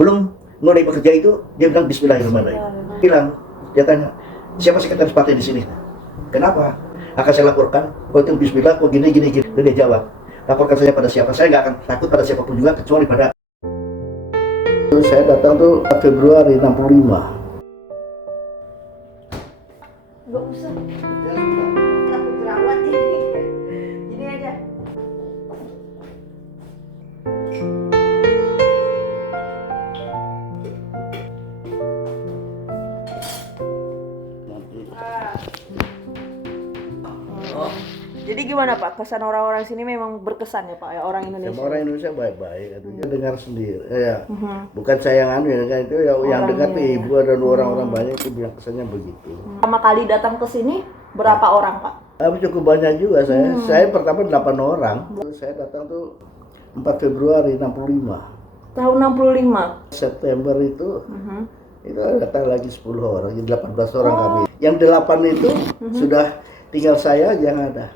Belum mulai bekerja itu dia bilang Bismillahirrahmanirrahim. Bilang, dia tanya, siapa sekretaris partai di sini? Kenapa? Akan saya laporkan. Oh itu Bismillah, kok gini. Lalu dia jawab, laporkan saja pada siapa. Saya nggak akan takut pada siapapun juga kecuali pada. Saya datang tuh Februari 65. Nggak usah. Takut jerawat ini. Gini aja. Oh, Jadi gimana Pak? Kesan orang-orang sini memang berkesan ya Pak? Ya orang Indonesia. sama orang Indonesia baik-baik. Dia dengar sendiri. Ya, bukan saya yang anu ya, kan itu ya, yang dengar tuh ibu dan orang-orang banyak itu bilang kesannya begitu. Pertama kali datang ke sini berapa orang Pak? Tapi cukup banyak juga saya. Saya pertama 8 orang. Saya datang tuh 4 Februari 65. Tahun 65. September itu datang lagi 10 orang, jadi 18 orang kami. Yang 8 itu sudah tinggal saya yang ada.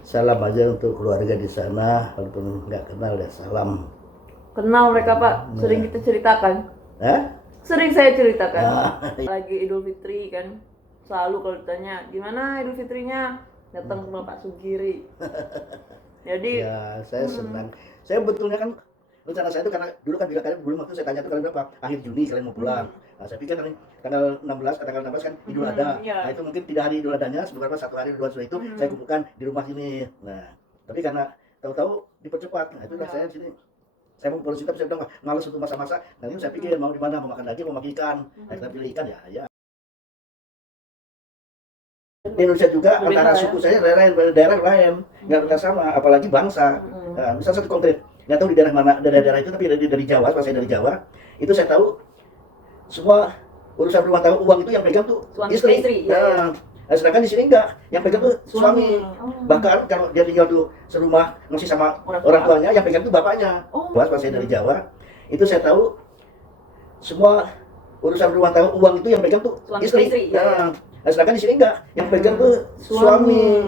Salam aja untuk keluarga di sana, walaupun nggak kenal ya salam. Kenal mereka Pak? Sering kita ceritakan. Hah? Sering saya ceritakan. Ah. Lagi Idul Fitri kan, selalu kalau ditanya gimana Idul Fitrinya, datang sama Pak Sugiri. Jadi Ya, saya senang. Saya betulnya kan rencana saya itu karena dulu kan bilang kalian belum waktu saya tanya itu kalian berapa? Akhir Juni kalian mau pulang. Nah, saya pikir kan tanggal 16 kan Idul Adha. iya. Nah, itu mungkin tidak hari Idul Adhanya, sebenarnya satu hari dua setelah itu saya kumpulkan di rumah ini. Nah, tapi karena tahu-tahu dipercepat. Nah, itulah saya di sini. Saya mau polisi tapi saya bilang malas untuk masak-masak. Nah, ini saya pikir mau di mana, mau makan daging, mau makan ikan. Nah, kita pilih ikan ya. Di Indonesia juga antara suku saya daerah lain nggak sama, apalagi bangsa. Nah, misal satu konkret, nggak tahu di daerah mana daerah itu, tapi dari Jawa, pas saya dari Jawa, itu saya tahu semua urusan rumah tangga uang itu yang pegang tuh Suami istri. istri, ya. Nah, sedangkan di sini enggak, yang pegang tuh suami. Bahkan kalau dia tinggal tuh serumah masih sama orang tuanya, yang pegang tuh bapaknya. Pas saya dari Jawa, itu saya tahu semua urusan rumah tangga uang itu yang pegang tuh Suami istri. istri, ya. Nah, sedangkan di sini enggak, yang pegang tuh suami.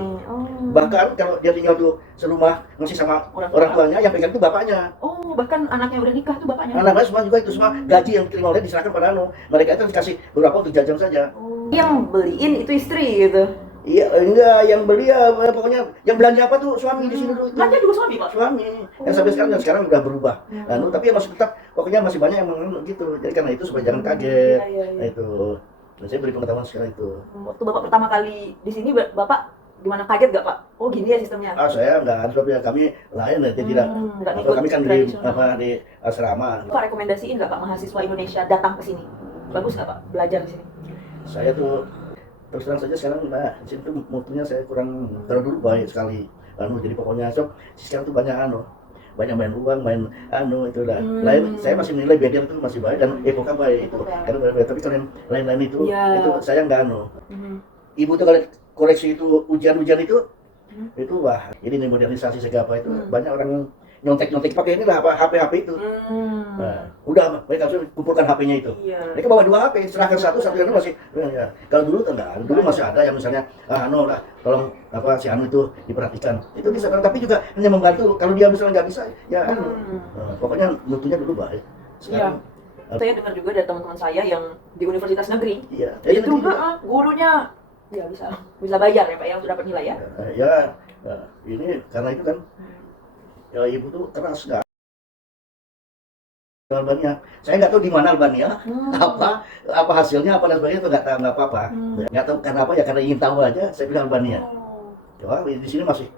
Bahkan kalau dia tinggal tuh serumah masih sama orang tuanya, yang pegang tuh bapaknya. Oh, bahkan anaknya udah nikah tuh bapaknya. Anak-anak semua juga itu semua gaji yang diterima oleh diserahkan pada mereka itu dikasih beberapa untuk jajan saja. Yang beliin itu istri gitu. Iya, enggak, yang beli ya pokoknya yang belanja apa tuh suami di sini dulu itu. Belanja juga suami Pak? Suami. Yang sampai sekarang udah berubah. Tapi yang masih tetap pokoknya masih banyak yang menganut gitu. Jadi karena itu supaya jangan kaget. Iya. Nah, itu. Nah, saya beri pengetahuan sekarang itu. Waktu Bapak pertama kali di sini Bapak gimana, kaget gak Pak? Oh gini ya sistemnya. Saya enggak harus, ya kami lain ya tidak. Kami kan di asrama. Pak rekomendasiin nggak Pak mahasiswa Indonesia datang ke sini? Bagus nggak Pak belajar di sini? Saya tuh terus terang saja sekarang di sini tuh mutunya saya kurang, kalau dulu baik sekali. Jadi pokoknya sekarang tuh banyak main uang, main itu lah. Lain saya masih menilai BDM itu masih baik dan Epoka baik itu. Karena baik, tapi kalau yang lain-lain itu saya nggak Ibu tuh kalau koreksi itu ujian-ujian itu wah, ini modernisasi segala apa itu banyak orang nyontek pakai ini lah HP itu. Nah, udah mereka langsung kumpulkan HP-nya itu. Mereka bawa 2 HP, serahkan satu yang masih. Ya. Kalau dulu enggak, dulu masih ada yang misalnya tolong si Anu itu diperhatikan. Itu bisa, tapi juga hanya membantu. Kalau dia misalnya nggak bisa, ya pokoknya mutunya dulu baik. Sekarang saya dengar juga dari teman-teman saya yang di universitas negeri. Iya. Itu gurunya ya bisa bayar ya Pak, yang sudah dapat nilai ya. Ini karena itu kan ya ibu tuh keras nggak. Albania, saya nggak tahu di mana Albania, apa hasilnya, apa dan sebagainya itu nggak tahu, nggak apa-apa. Nggak tahu karena apa ya, karena ingin tahu aja. Saya bilang Albania. Wah, di sini masih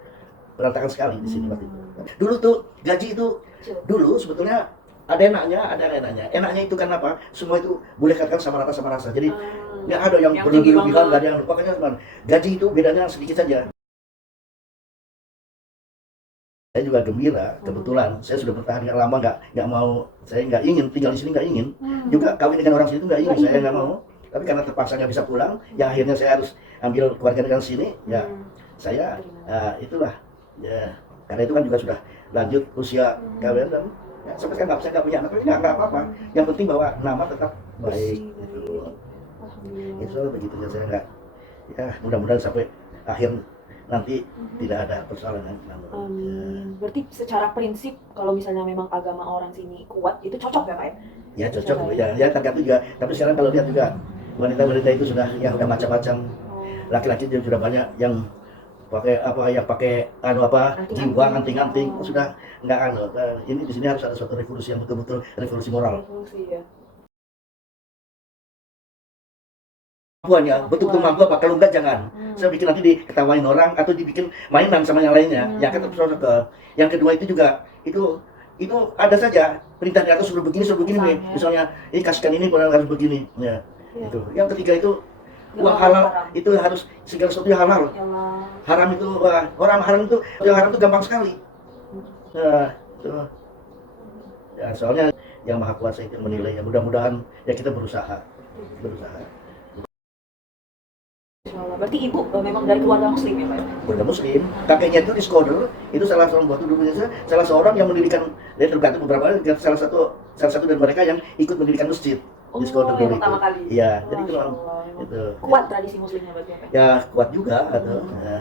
berantakan sekali di sini waktu itu. Dulu tuh gaji itu dulu sebetulnya ada enaknya, Enaknya itu kan apa? Semua itu boleh katakan sama rasa. Jadi nggak ada yang berlebihan, nggak ada yang pokoknya gaji itu bedanya sedikit saja. Saya juga gembira, kebetulan saya sudah bertahan dengan lama, saya nggak ingin tinggal di sini, nggak ingin juga kawin dengan orang sini itu nggak ingin, saya nggak mau. Tapi karena terpaksa nggak bisa pulang, yang akhirnya saya harus ambil keluarga dengan sini, ya saya itulah ya, karena itu kan juga sudah lanjut usia kawin dan ya, sampai sekarang saya nggak punya anak, tapi nggak apa-apa. Yang penting bahwa nama tetap baik. Itu begitu ya, saya nggak, ya mudah-mudahan sampai akhir nanti tidak ada persoalan. Berarti secara prinsip kalau misalnya memang agama orang sini kuat itu cocok ya Pak ya? Ya cocok ya tergantung juga. Tapi sekarang kalau lihat juga wanita-wanita itu sudah macam-macam. Laki-laki juga sudah banyak yang pakai jiwa anting-anting, sudah nggak ini di sini harus ada suatu revolusi yang betul-betul revolusi moral. Revolusi ya. Kemampuannya betul-betul mampu apa, kalau enggak jangan. Saya bikin nanti diketawain orang atau dibikin mainan sama yang lainnya. Yang kedua itu juga itu ada saja perintah di atas suruh begini nih. Misalnya ini kasihkan ini harus begini. Ya. Itu. Yang ketiga itu uang halal itu harus segala sesuatu yang halal. Haram itu orang haram itu gampang sekali. Nah, itu. Ya, soalnya yang Maha Kuasa itu menilai. Ya, mudah-mudahan ya kita berusaha. Berarti ibu memang dari keluarga muslim ya Pak? Keluarga muslim, kakeknya itu di Skoder, itu salah seorang yang mendirikan, dia tergantung beberapa, salah satu dari mereka yang ikut mendirikan masjid di Skoder dulu pertama kali. Iya, jadi itu kuat tradisi muslimnya berarti ya Pak? Ya kuat juga atau. Ya.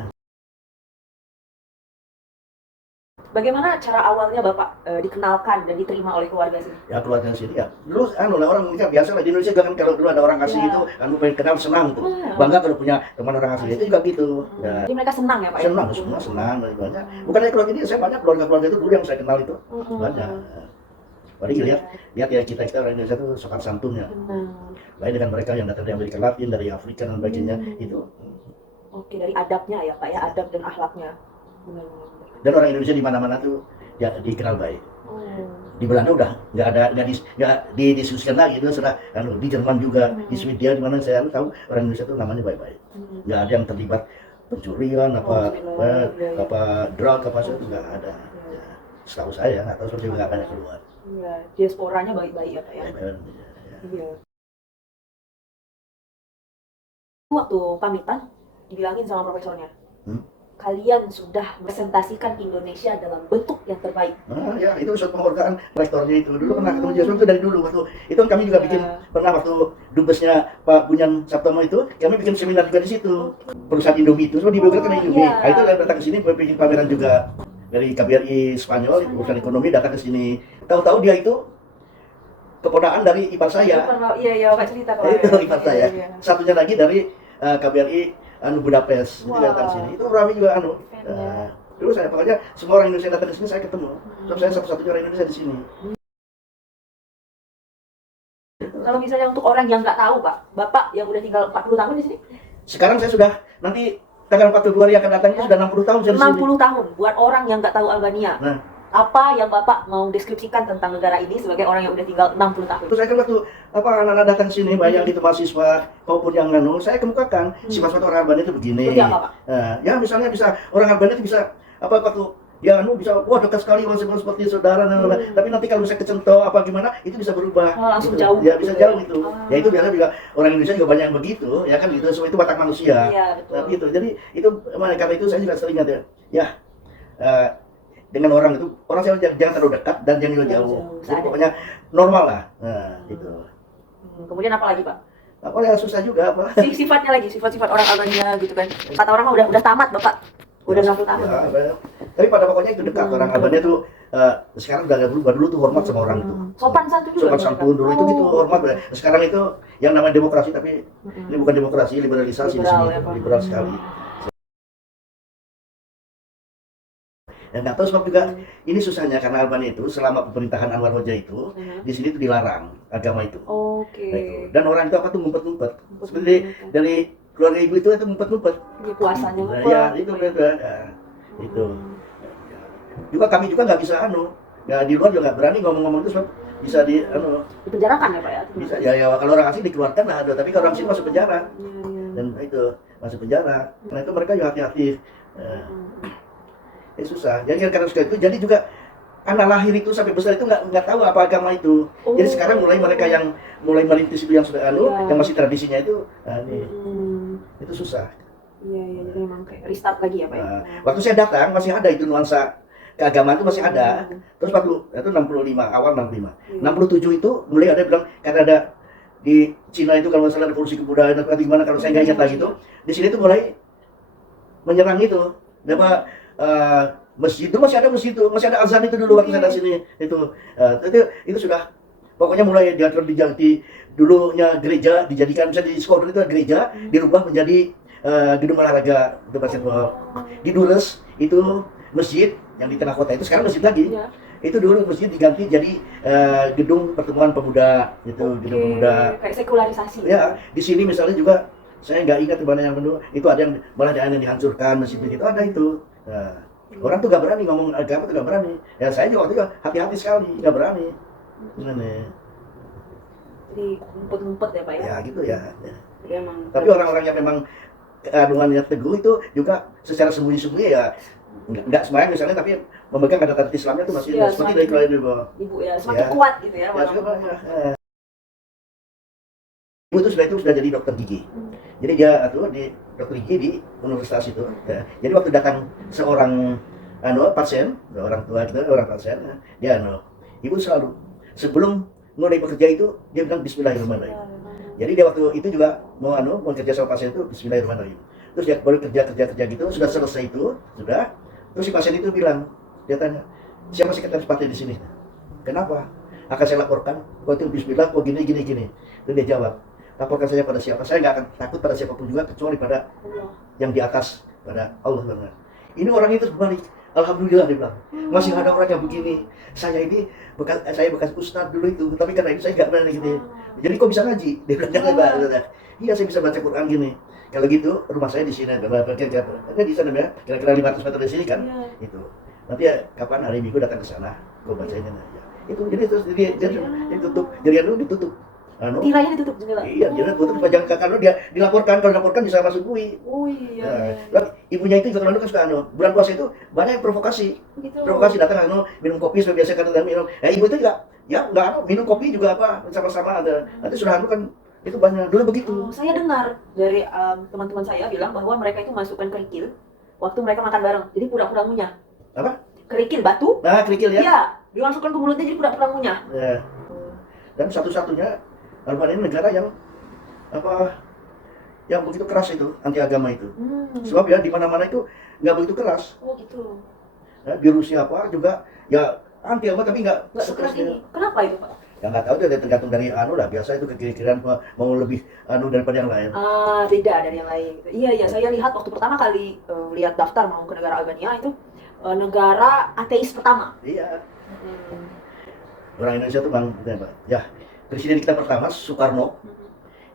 Bagaimana cara awalnya Bapak dikenalkan dan diterima oleh keluarga sini? Ya keluarga sini ya. Dulu orang nikah biasa lah di Indonesia juga kan, kalau dulu ada orang asing itu pengen kenal senang tuh. Bangga kalau punya teman orang asing itu juga gitu. Ya. Jadi mereka senang ya Pak? Senang, semua senang banyak. Bukannya keluarga ini, saya banyak keluarga itu dulu yang saya kenal itu banyak. Apalagi lihat ya kita orang Indonesia itu sopan santunnya. Lain dengan mereka yang datang dari Amerika Latin, dari Afrika dan sebagainya itu. Oke, dari adabnya ya Pak ya, adab dan akhlaknya. Dan orang Indonesia di mana-mana tuh ya dikenal baik. Di Belanda udah nggak didiskusikan lagi, itu sudah di Jerman juga, di Swedia, di mana saya tahu orang Indonesia tuh namanya baik-baik. Nggak ada yang terlibat pencurian drug itu nggak ada. Ya, setahu saya nggak tahu, seperti nggak banyak keluar. Iya, diasporanya baik-baik ya Pak ya. Iya. Waktu pamitan dibilangin sama profesornya, kalian sudah presentasikan Indonesia dalam bentuk yang terbaik. Ya itu suatu penghargaan rektornya itu. Dulu pernah ketemu Jasmine itu dari dulu, waktu itu kan kami juga bikin pernah waktu dubesnya Pak Bunyan Sabtomo itu, kami bikin seminar juga di situ. Perusahaan Indomie itu semua diberikan Indomie. Nah, itu datang ke sini bikin pameran juga dari KBRI Spanyol, perusahaan ekonomi datang ke sini. Tahu-tahu dia itu keponakan dari ipar saya. Iya, Pak cerita kalau itu ipar saya. Satunya lagi dari KBRI Budapest, itu datang sini. Itu ramai juga dulu saya pokoknya semua orang Indonesia datang ke sini saya ketemu. Sebab saya satu-satunya orang Indonesia di sini. Kalau misalnya untuk orang yang nggak tahu Pak, Bapak yang udah tinggal 40 tahun di sini? Sekarang saya sudah nanti tanggal 4 Februari akan datang itu sudah 60 tahun saya di sini. 60 tahun buat orang yang nggak tahu Albania. Apa yang Bapak mau deskripsikan tentang negara ini sebagai orang yang udah tinggal 60 tahun? Terus saya kan waktu anak-anak datang sini banyak itu mahasiswa maupun yang saya kemukakan sifat-sifat orang Albania itu begini. Ya misalnya bisa orang Albania itu bisa waktu dia bisa dekat sekali seperti saudara, tapi nanti kalau bisa kecentol gimana itu bisa berubah. Langsung jauh. Ya bisa jauh itu. Ya itu biasanya juga orang Indonesia juga banyak yang begitu, ya kan gitu. So itu watak manusia. Iya, betul. Nah, gitu. Jadi itu karena itu saya juga sering dengan orang itu, orang saya jangan terlalu dekat dan jangan jauh. Jadi pokoknya normal lah. Nah, gitu. Kemudian apa lagi, Pak? Yang susah juga apa? Sifat-sifatnya lagi, sifat-sifat orang Albania gitu kan. Kata orang mah udah tamat, Bapak. Udah 60 tahun. Ya, tapi pada pokoknya itu dekat. Orang Albania tuh sekarang udah berubah. Dulu tuh hormat sama orang itu. Sopan santun juga. Sopan santun dulu itu gitu hormat. Sekarang itu yang namanya demokrasi, tapi ini bukan demokrasi, liberalisasi di sini. Liberal sekali. Dan nggak tahu sebab juga ini susahnya karena Albania itu selama pemerintahan Anwar Hoxha itu di sini itu dilarang agama itu. Oke. Dan orang itu ngumpet-ngumpet. Seperti dari keluarga ibu itu ngumpet-ngumpet. Puasanya ngumpet. Ya itu benar. Itu. Juga kami juga nggak bisa di luar juga nggak berani ngomong-ngomong itu sebab bisa dipenjarakan ya Pak ya? Bisa ya kalau orang asing dikeluarkan lah tapi kalau orang sini masuk penjara. Dan itu masuk penjara. Karena itu mereka juga hati-hati. Susah. Jadi karena sudah itu, jadi juga anak lahir itu sampai besar itu nggak tahu apa agama itu. Jadi sekarang mereka yang mulai merintis itu yang sudah yang masih tradisinya itu, itu susah. Iya, jadi memang kayak restart lagi ya Pak ya. Waktu saya datang masih ada itu nuansa keagamaan itu masih ada. Terus waktu itu 65 awal 65, 67 itu mulai ada bilang karena ada di Cina itu kalau masalah revolusi kebudayaan atau gimana kalau saya nggak ingat lagi itu di sini itu mulai menyerang itu. Nama masjid itu masih ada masih ada azan itu dulu waktu saya dari sini itu sudah pokoknya mulai diatur diganti dulunya gereja dijadikan misalnya di sekolah itu gereja dirubah menjadi gedung olahraga untuk basketball. Di Dures itu masjid yang di tengah kota itu sekarang masjid lagi. Ya. Itu dulu masjid diganti jadi gedung pertemuan pemuda gitu, gedung pemuda. Kayak sekularisasi. Ya, di sini misalnya juga saya nggak ingat di mana yang penuh itu ada yang malah ada yang dihancurkan masjid itu ada itu. Nah, orang tuh nggak berani ngomong agama tuh nggak berani. Ya saya juga waktu itu hati-hati sekali nggak berani. Gimana? Jadi ngumpet-ngumpet ya Pak ya? Ya gitu ya. Jadi emang Tapi orang-orang yang memang kandungannya teguh itu juga secara sembunyi-sembunyi ya nggak sembahyang misalnya tapi memegang kata-kata Islamnya itu masih Ya, seperti dari kalau dulu. Ibu ya semakin Ya. kuat gitu ya. Ya, walaupun- Ibu itu sudah jadi dokter gigi. Jadi dia di dokter gigi di universitas itu. Ya. Jadi waktu datang seorang pasien, orang tua itu orang pasien, dia ibu selalu sebelum mulai bekerja itu dia bilang Bismillahirrahmanirrahim. Jadi dia waktu itu juga mau kerja sama pasien itu Bismillahirrahmanirrahim. Terus dia baru kerja gitu, sudah selesai itu, sudah. Terus si pasien itu bilang, dia tanya, siapa sekretaris partai di sini? Kenapa? Akan saya laporkan, kok itu Bismillah, kok gini. Terus dia jawab, laporkan saja pada siapa? Saya nggak akan takut pada siapapun juga kecuali pada yang di atas, pada Allah benar. Ini orang itu berbalik. Alhamdulillah dia bilang, masih ada orang yang begini. Saya bekas ustadz dulu itu, tapi karena itu saya nggak berani gitu. Jadi kok bisa ngaji? Dia bilang iya saya bisa baca Quran gini. Kalau gitu rumah saya di sini, ada di sana ya, kira-kira 500 meter dari sini kan, itu. Nanti ya kapan hari Minggu datang ke sana, gue bacain aja. Itu jadi terus dia ditutup, jadi ditutup. Tirainya ditutup jendela. Iya, jadi tutup pajang kalau dia dilaporkan bisa masuk bui. Oh iya. Nah, ibunya itu juga kan suka bulan puasa itu banyak yang provokasi. Gitu. Provokasi datang minum kopi seperti biasa kan minum. Ibu itu juga enggak minum kopi juga apa sama-sama ada. Nanti sudah kan itu banyak dulu begitu. Oh, saya dengar dari teman-teman saya bilang bahwa mereka itu masukkan kerikil waktu mereka makan bareng. Jadi pura-pura ngunyah. Apa? Kerikil batu? Nah, kerikil ya. Iya, dimasukkan ke mulutnya jadi pura-pura ngunyah. Ya. Dan satu-satunya Albandia ini negara yang begitu keras itu anti agama itu. Sebab ya di mana-mana itu nggak begitu keras. Oh gitu. Ya, di Rusia apa juga ya anti agama tapi nggak Sekeras ini. Kenapa itu Pak? Ya nggak tahu itu tergantung dari lah biasa itu kekiri-kirian mau lebih daripada yang lain. Beda dari yang lain. Gitu. Iya, saya lihat waktu pertama kali lihat daftar mau ke negara Albania itu negara ateis pertama. Iya. Orang Indonesia tuh bang, ya presiden kita pertama Soekarno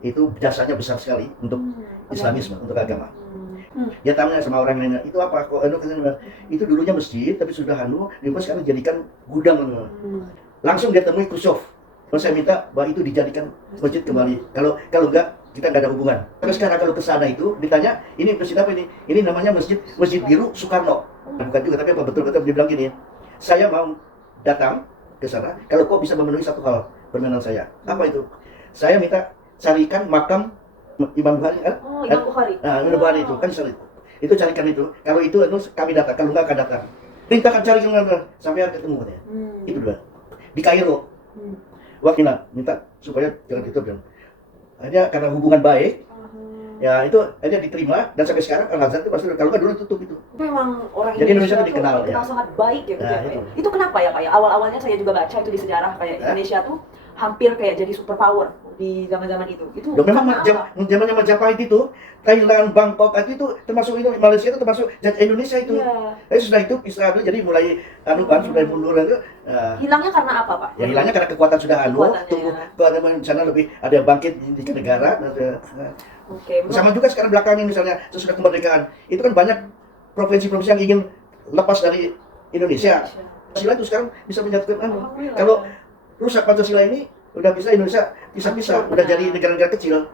itu jasanya besar sekali untuk Islamisme, untuk agama. Dia tanya sama orang lainnya, itu apa kok itu dulunya masjid tapi sudah diubah sekarang dijadikan gudang. Langsung dia temui Khrushchev. Terus saya minta bahwa itu dijadikan masjid kembali. Kalau enggak kita nggak ada hubungan. Terus sekarang kalau ke sana itu ditanya, ini masjid apa ini? Ini namanya Masjid Biru Soekarno. Bukan juga tapi apa betul-betul dia bilang gini, saya mau datang ke sana kalau kau bisa memenuhi satu hal permintaan saya. Apa itu? Saya minta carikan makam Imam Bukhari kan? Imam Bukhari. Nah, Imam Bukhari itu kan sana itu carikan itu. Kalau itu kami datang, kalau enggak akan datang. Perintahkan cari kemana sampai ketemu katanya. Itu dua. Di Kairo. Wakilan minta supaya jangan ditutup dan akhirnya karena hubungan baik ya itu akhirnya diterima dan sampai sekarang Al-Azhar itu pasti kalau nggak dulu tutup itu. Itu memang orang Jadi Indonesia Indonesia itu dikenal, dikenal sangat baik ya, gitu Nah, ya, Pak, ya. itu. Itu kenapa ya Pak ya? Awal-awalnya saya juga baca itu di sejarah kayak Indonesia tuh hampir kayak jadi superpower di zaman-zaman itu. Itu Ya, memang karena apa? zamannya Majapahit itu Thailand, Bangkok itu termasuk itu Malaysia itu termasuk Indonesia itu. Iya. Sudah itu Israel jadi mulai sudah mundur itu. Hilangnya karena apa Pak? Ya hilangnya karena kekuatan sudah tumbuh ya. di sana lebih ada yang bangkit di negara. Oke. Sama juga sekarang belakangan misalnya sesudah kemerdekaan itu kan banyak provinsi-provinsi yang ingin lepas dari Indonesia. Pancasila itu sekarang bisa menyatukan Alhamdulillah. Kalau rusak Pancasila ini udah bisa Indonesia bisa udah jadi negara-negara kecil.